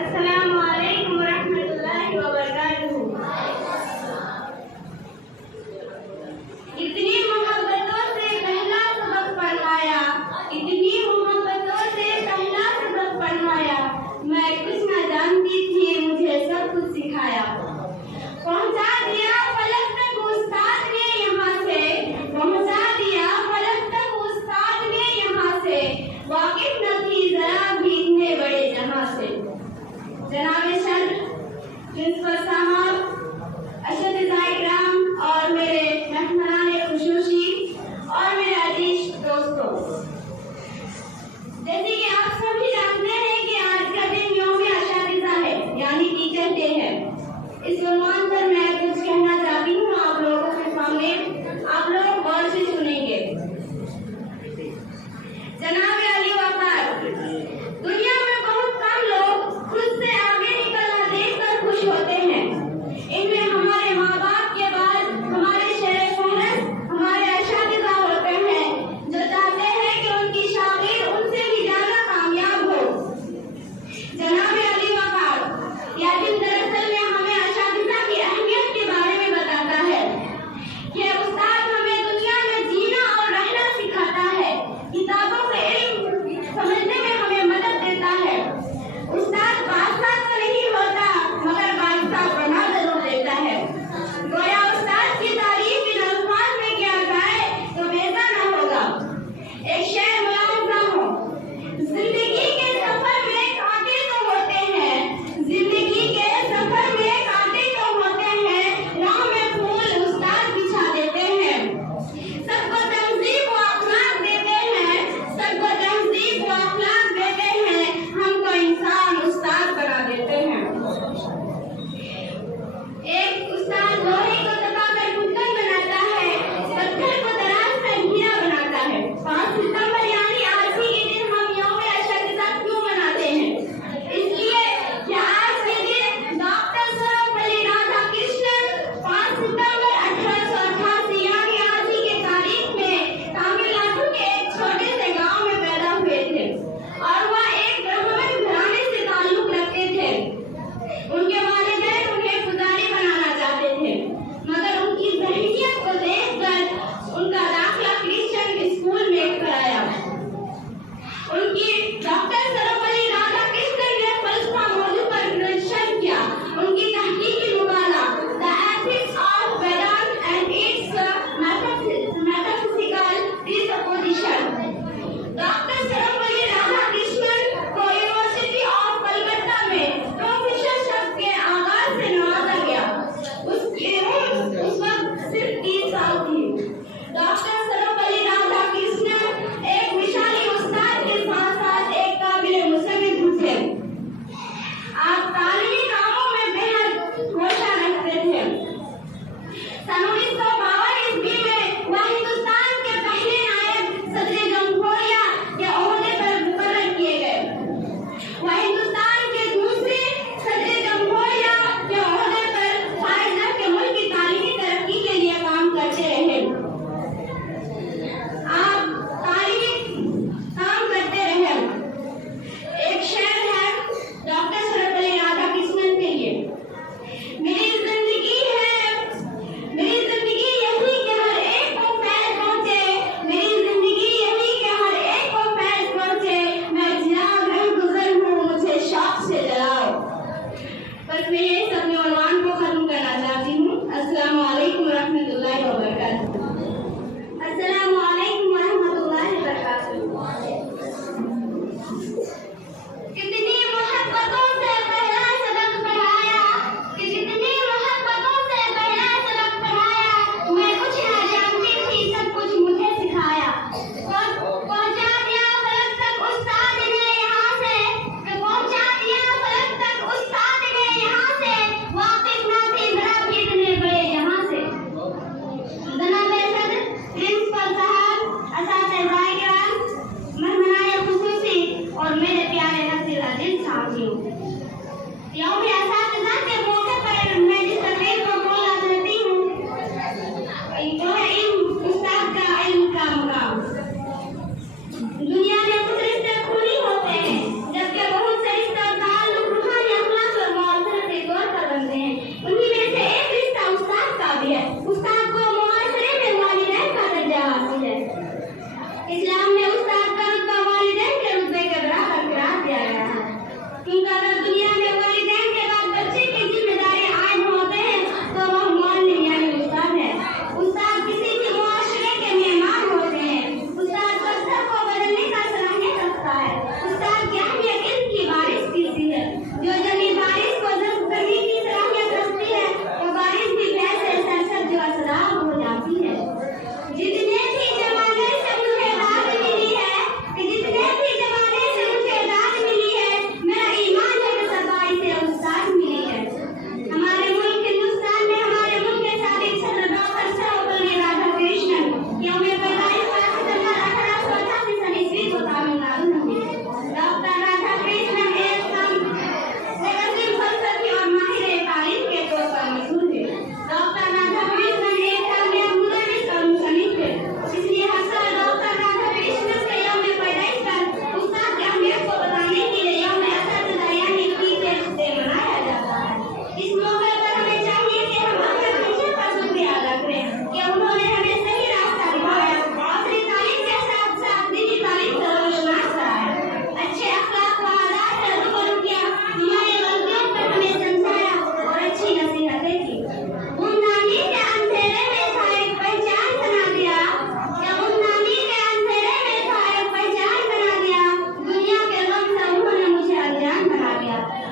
अस्सलामुअलैकुम रहमतुल्लाहि व बरकातुहू। इतनी मोहब्बतों से पहला सबक पढ़ाया, इतनी मोहब्बतों से पहला सबक पढ़ाया, मैं कुछ न जानती थी, मुझे सब कुछ सिखाया। पहुंचा दिया फलक तक उस्ताद ने यहाँ से, पहुंचा दिया फलक तक उस्ताद ने यहाँ से, वाकिफ न थी जरा भी इतने बड़े जहां से। जनाबे सर प्रिंसिपल साहब, अशतिज़ाए इकराम और मेरे मेहमानाने खुशूसी और मेरे अजीज दोस्तों, जैसे कि आप सभी जानते हैं कि आज का दिन यौम अशातिज़ा है, यानी टीचर डे है। इस उन्वान पर मैं कुछ कहना चाहती हूँ आप लोगों के सामने, आप लोग गौर से सुनेंगे। जनाब अली वफार, दुनिया में बहुत कम लोग खुद से आगे निकलना देखकर खुश होते हैं।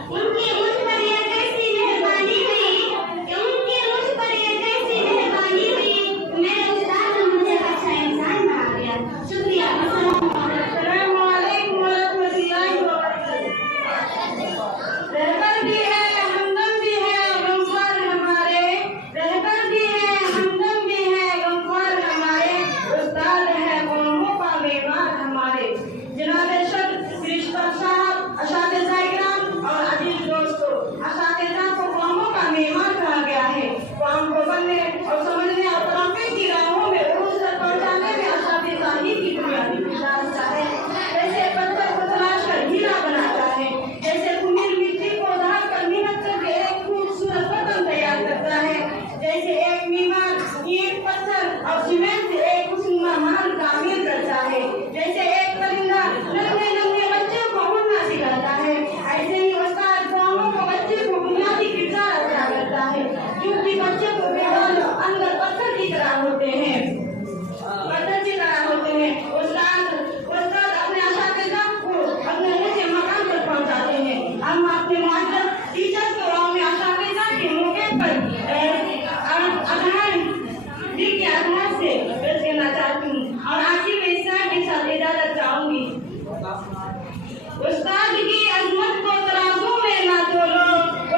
उनकी मुझ पर ये कैसी मेहरबानी हुई, उनकी मुझ पर ये कैसी मेहरबानी हुई, मेरे उस्ताद ने मुझे अच्छा इंसान बना दिया। शुक्रिया। अस्सलामु अलैकुम वरहमतुल्लाहि वबरकातुहू। रहबर भी है, हमदम भी है, गमख्वार हमारे, रहबर भी है, हमदम भी है, गमख्वार हमारे, उस्ताद है कौमों का मेहमान हमारे। जनाब इरशाद प्रिंसिपल साहब, असातिज़ा इकराम और अजीज दोस्तों, असातिज़ा को कौमों का मेहमान कहा गया है। कौम को बनने और समझने और तरक्की की राहों में उरूज तक पहुंचाने में असातिज़ा ही की बुनियादी किरदार होता है। जैसे पत्थर को तलाश कर हीरा बनाता है, जैसे कुम्हीर मिट्टी को उधार कर मेहनत करके एक खूबसूरत बर्तन तैयार करता है, जैसे एक मीमार ईंट पत्थर और सीमेंट से एक हुस्नुमा महल तामीर करता है, जैसे एक परिंदा नन्हे नन्हे बच्चे को उड़ना सिखाता है, ऐसे ही उस्ताद कौमों को बच्चे को बुनियादी किरदार अदा करता है, क्योंकि बच्चे को बेदान अंदर पत्थर की तरह होते हैं, पत्थर की तरह होते हैं। उस्ताद अपने असातिज़ा को अपने ऊंचे मकाम पर पहुंचाते हैं। हम अपने मुअज़्ज़ज़ टीचर को अपने असातिज़ा के मौके पर दिल के आधार से पेश करना चाहती हूँ और आखिर में इस के साथ इजाजत चाहूंगी। उस्ताद की अज़मत को तराजू में ना तोलो,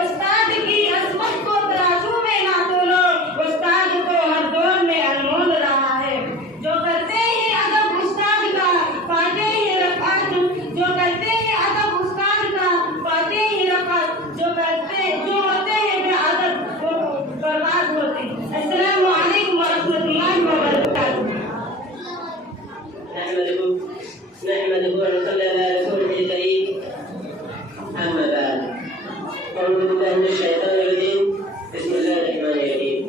उस्ताद की अज़मत को तराजू में ना तोलो, उस्ताद को हर दौर में अनमोल रहा है। जो करते हैं अदब उस्ताद का पाते हैं रफ़अत, जो करते हैं अदब उस्ताद का पाते हैं रफ़अत, जो होते हैं बेअदब वो बर्बाद होते हैं। अस्सलामु अलैकुम वरहमतुल्लाहि वबरकातुहू। नहमदुहु व नसल्ली अला रसूलिहिल करीम, अम्मा बाद। अऊज़ु बिल्लाहि मिनश शैतानिर रजीम, बिस्मिल्लाहिर रहमानिर रहीम।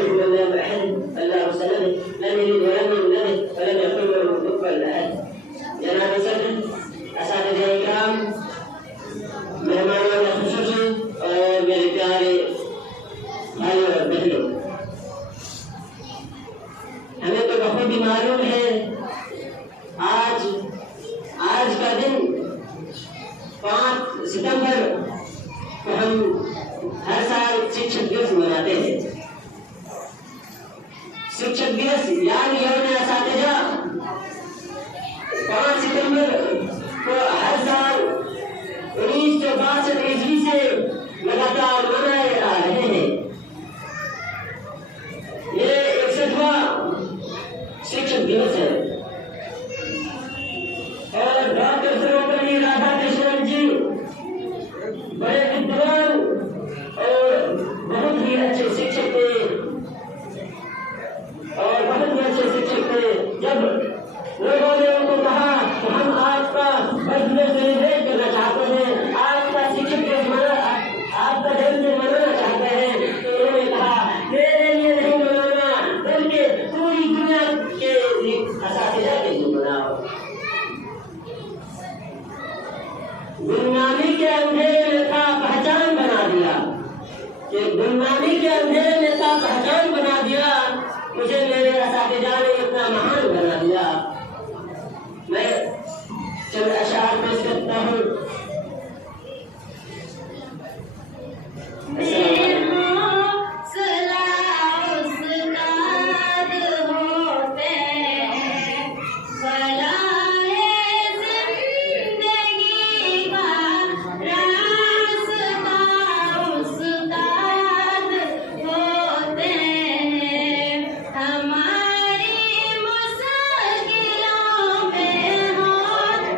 अल्लाहु अहद, अल्लाहु समद, लम यलिद व लम यूलद व लम यकुल लहु कुफुवन अहद। जनाब सदर, असातिज़ा इकराम, मेहमानों खुसूसी और मेरे प्यारे भाइयों और बहनों, हमें तो बहुत ही मालूम है आज का दिन 5 सितंबर को हम हर साल शिक्षक दिवस मनाते हैं। शिक्षक दिवस यानी यौम असातिज़ा 5 सितंबर को हर साल 1962 ईस्वी से लगातार मनाए आ रहे हैं। ये 61वां शिक्षक दिवस है और डॉक्टर सर्वपल्ली राधाकृष्णन जी बड़े विद्वान और बहुत ही अच्छे शिक्षक थे और बहुत ही अच्छे शिक्षक थे। जब लोगों ने उनको कहा कि हम आपका बर्थडे सेलिब्रेट करना चाहते हैं, आपका शिक्षक दिवस आपका जन्मदिन मनाना चाहते हैं, तो उन्होंने कहा मेरे लिए नहीं मनाना बल्कि पूरी दुनिया के असातिज़ा के लिए मनाओ। गुमनामी के अंधेरे में था पहचान बना दिया, कि गुमनामी के अंधेरे में था पहचान बना दिया, मुझे मेरे असातिज़ा ने इतना महान बना दिया। मैं चंद अशआर पेश करता हूँ। हमारी मुश्किलों में हाथ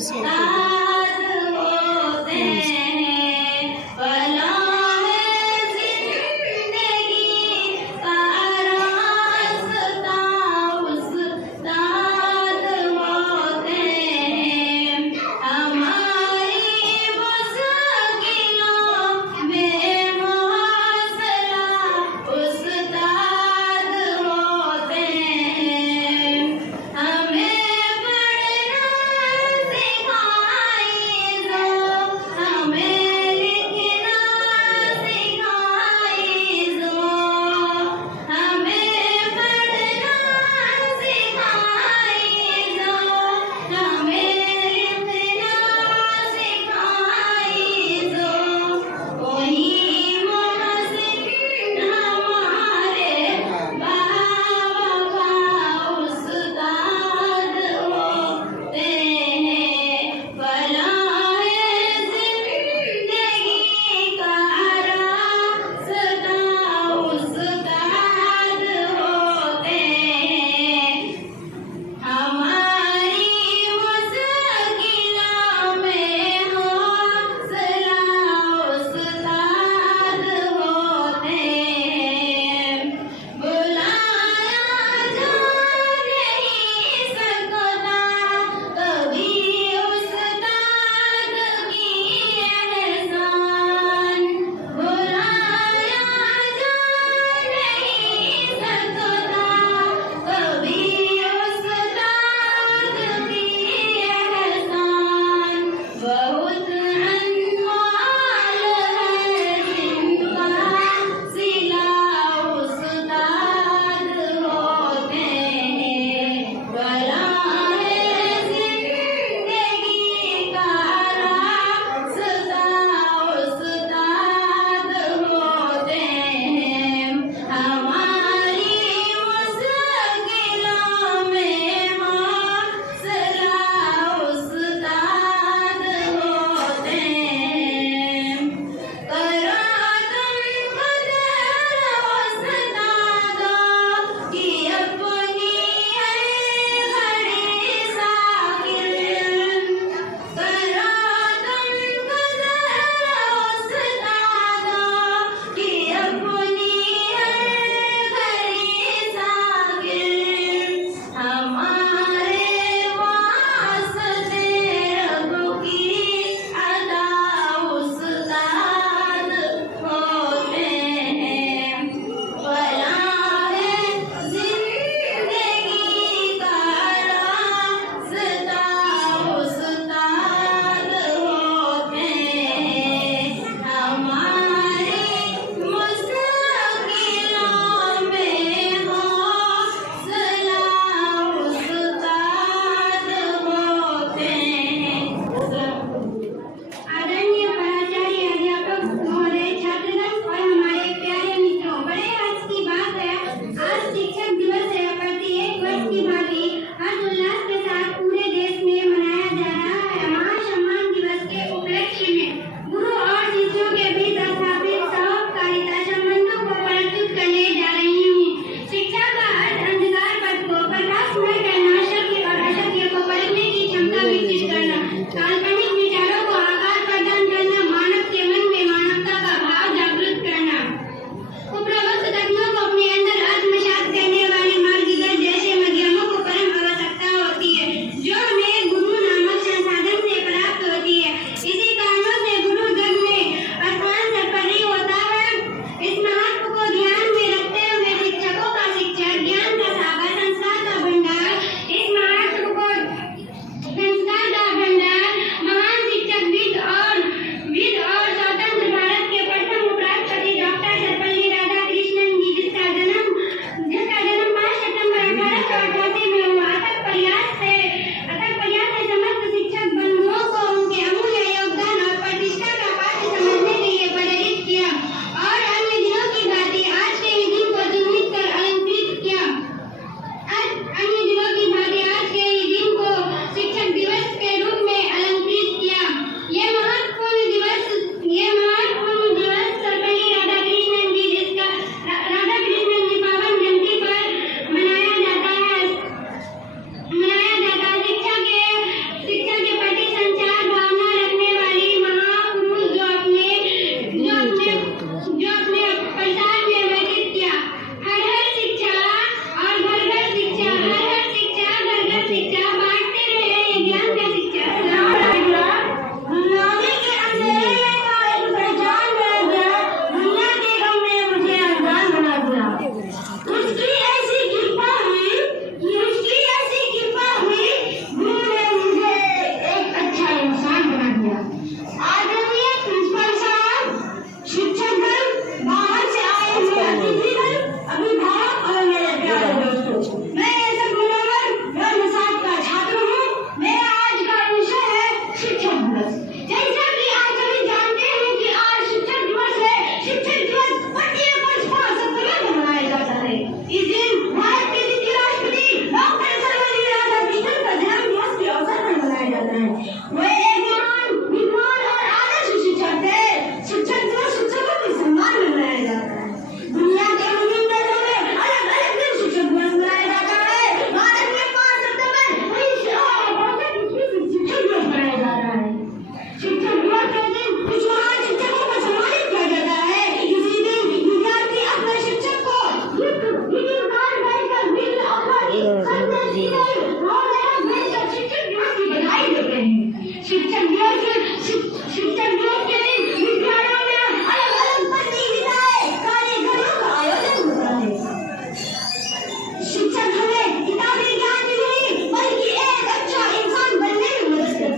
उस्ताद होते हैं पलों में जिंदगी का रास्ता उस्ताद होते हैं हमारी मुश्किलों में हौसला उस्ताद होते हैं हमें पढ़ना सिखाते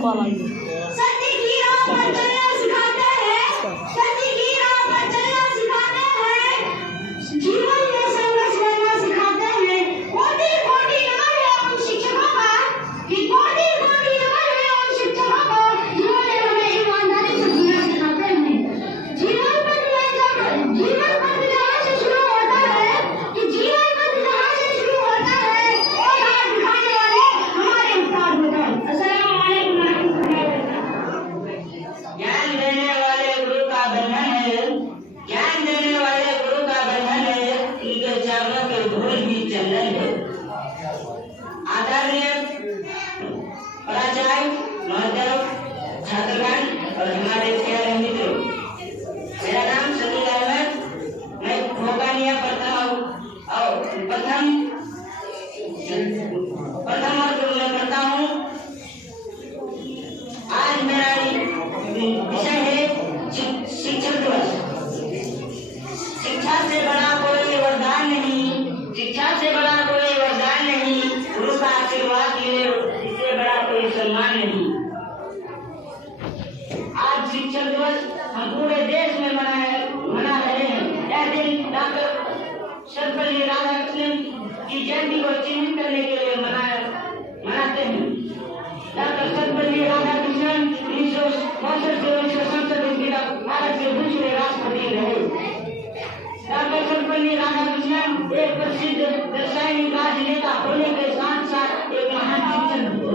सत्य की राह पर चलना सिखाते हैं, सत्य की राह पर चलना सिखाते हैं, जीवन में संघर्ष करना सिखाते हैं। कोटि कोटि नमन है उन शिक्षकों का, कि कोटि कोटि नमन है उन शिक्षकों को, जिन्होंने हमें ईमानदारी से जीना सिखाते हैं। जीवन पथ यहाँ से शुरू होता है, कि जीवन पथ यहाँ से शुरू होता है, और राह दिखाने वाले हमारे उस्ताद होते हैं। अस्सलाम वालेकुम रहमतुल्लाहि व बरकातहू। ज्ञान देने वाले गुरु का बंधन है, ज्ञान देने वाले गुरु का बंधन है, इनके चरणों के धूल भी चंदन है। आदरणीय प्राचार्य महोदय, छात्रगण और हमारे प्यारे मित्रों, मेरा नाम समीर अहमद, मैं भोगानिया प्रथम वर्ग में पढ़ता हूँ। आज मेरा विषय है शिक्षक दिवस। शिक्षा से बड़ा कोई वरदान नहीं, शिक्षा से बड़ा कोई वरदान नहीं, गुरु का आशीर्वाद मिले इससे बड़ा कोई सम्मान नहीं। आज शिक्षक दिवस हम पूरे देश में मना रहे हैं। यह दिन डॉक्टर सर्वपल्ली राधाकृष्णन की जयंती को चिन्हित करने के लिए मनाते हैं। डॉक्टर सर्वपल्ली राधाकृष्णन 1962 से 1967 तक भारत के दूसरे राष्ट्रपति रहे। डॉक्टर सर्वपल्ली राधाकृष्णन एक प्रसिद्ध रासायनिक राजनेता होने के साथ साथ एक महान शिक्षक थे।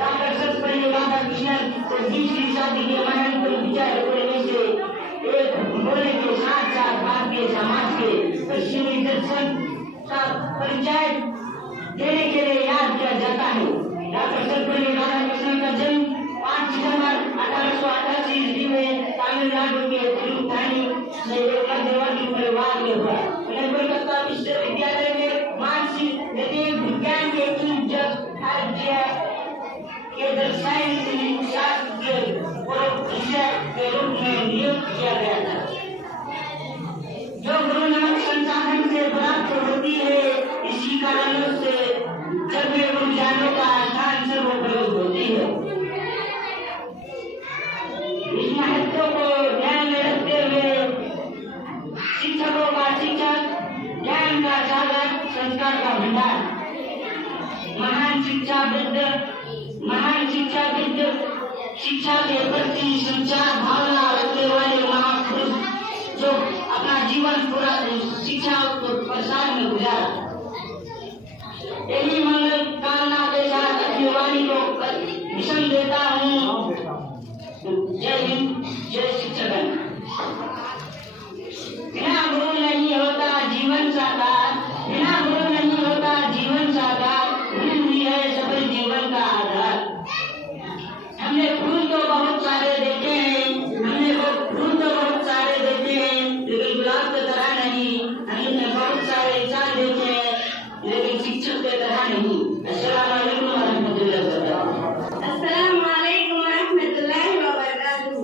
डॉक्टर सर्वपल्ली राधाकृष्णन को 20वीं शताब्दी के महान विचार में से एक होने के साथ साथ भारतीय समाज के पश्चिमी दर्शन का परिचय देने के लिए याद किया जाता है। डॉक्टर सर्वपल्ली राधाकृष्णन का जन्म 5 सितंबर 1888 ईस्वी में तमिलनाडु के तिरुपति से एक मध्यवर्गीय परिवार में हुआ। उन्हें कोलकाता विश्वविद्यालय में मानसिक गति विज्ञान के के रसायन शास्त्र के विषय के रूप में नियुक्त किया गया था। जो गुरु नानक संसाधन से प्राप्त होती है, इसी कारण से जब वे गुरु ज्ञानों का स्थान सर्वोपरि होती है। इस महत्व को ध्यान में रखते हुए शिक्षकों का शिक्षक, ज्ञान का सागर, संस्कार का भंडार, महान शिक्षाविद शिक्षा के प्रति संचार भावना रखने वाले महापुरुष जो अपना जीवन पूरा शिक्षा के प्रसार में गुजारा। यही मंगल कामना के साथ अपनी वाणी को मिशन देता हूँ। जय हिंद, जय शिक्षकगण। बिना गुरु नहीं होता जीवन साकार, बिना गुरु नहीं होता जीवन साकार, गुरु ही है सफल जीवन का आधार। हमने फूल तो बहुत सारे देखे हैं, लेकिन गुलाब की तरह नहीं। हमने बहुत सारे इंसान देखे हैं, लेकिन शिक्षक की तरह नहीं। अस्सलाम वालेकुम रहमतुल्लाहि व बरकातहू। अस्सलाम वालेकुम रहमतुल्लाहि व बरकातहू।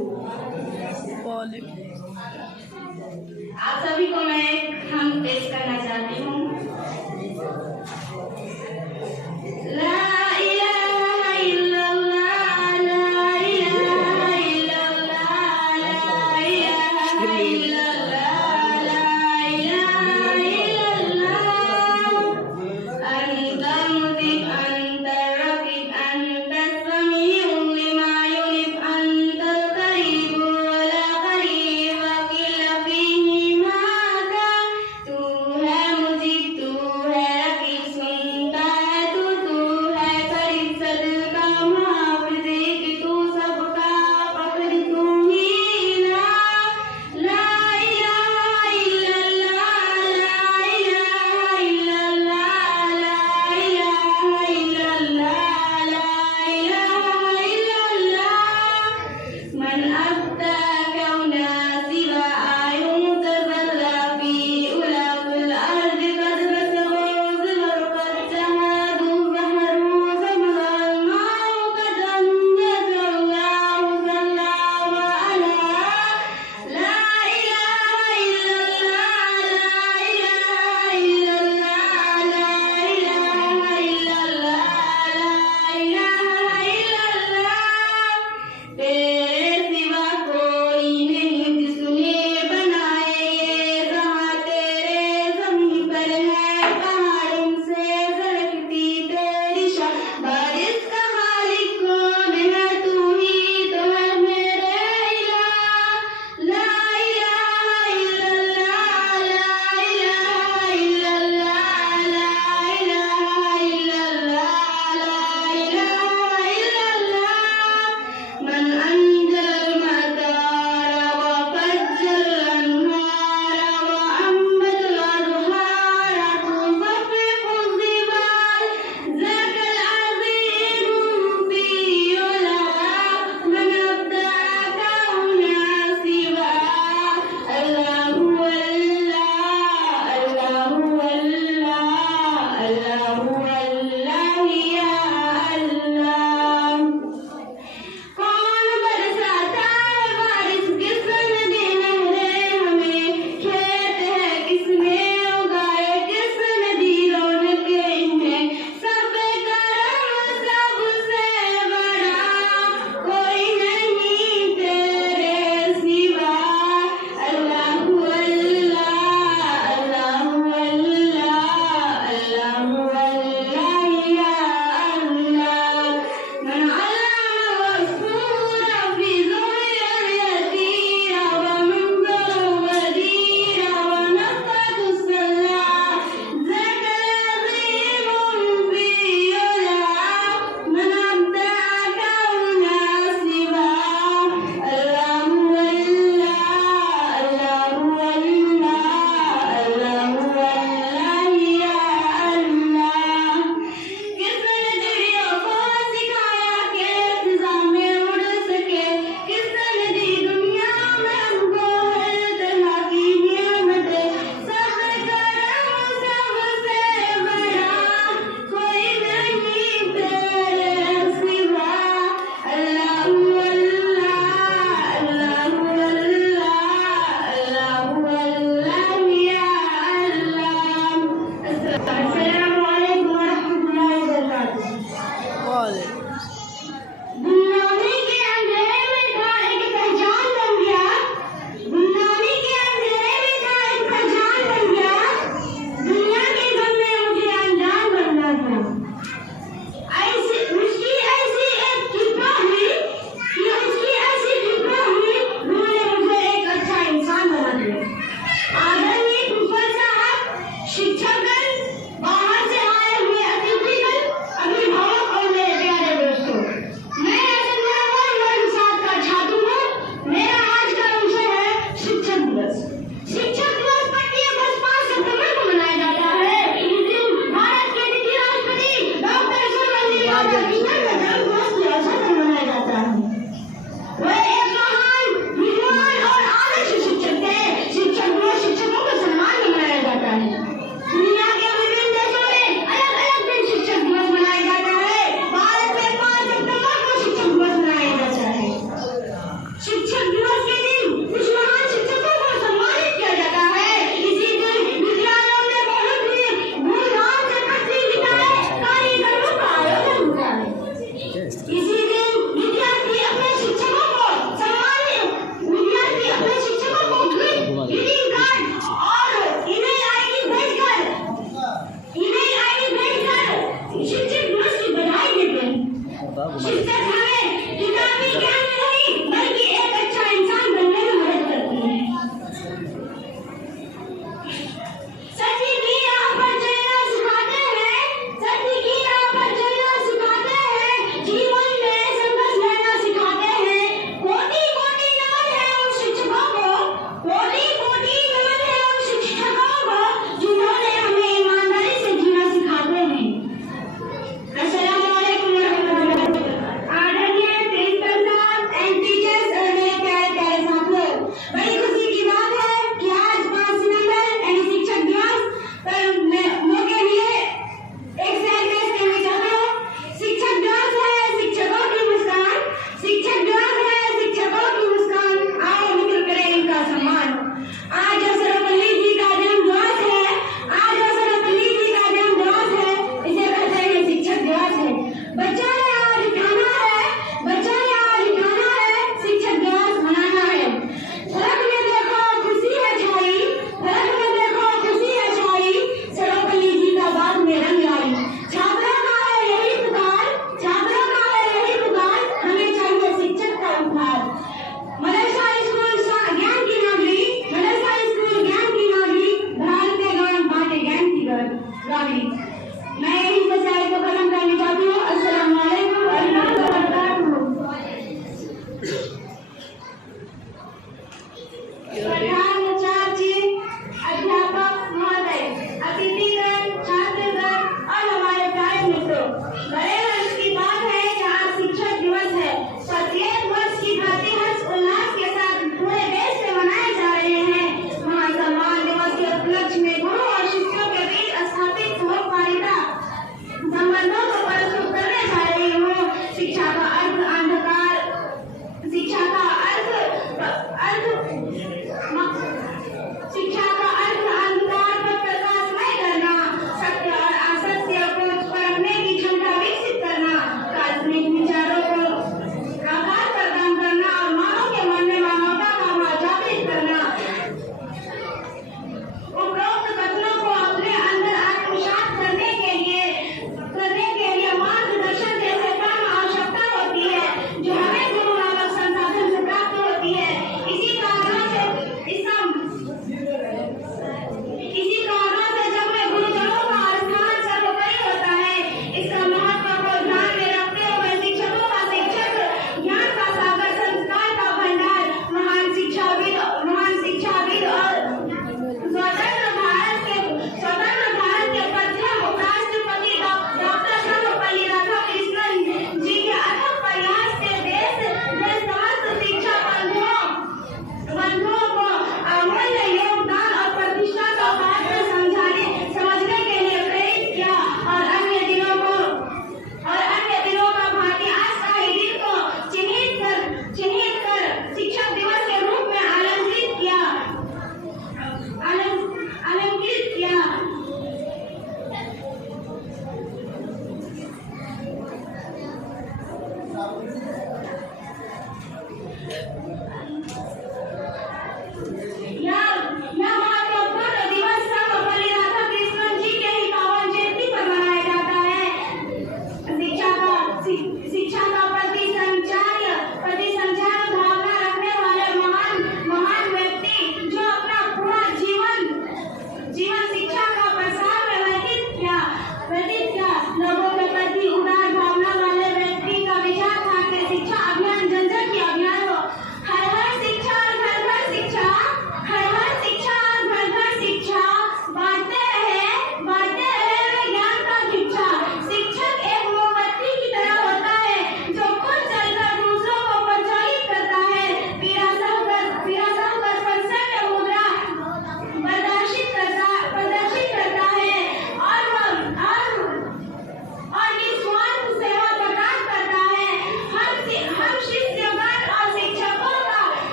शिद्दत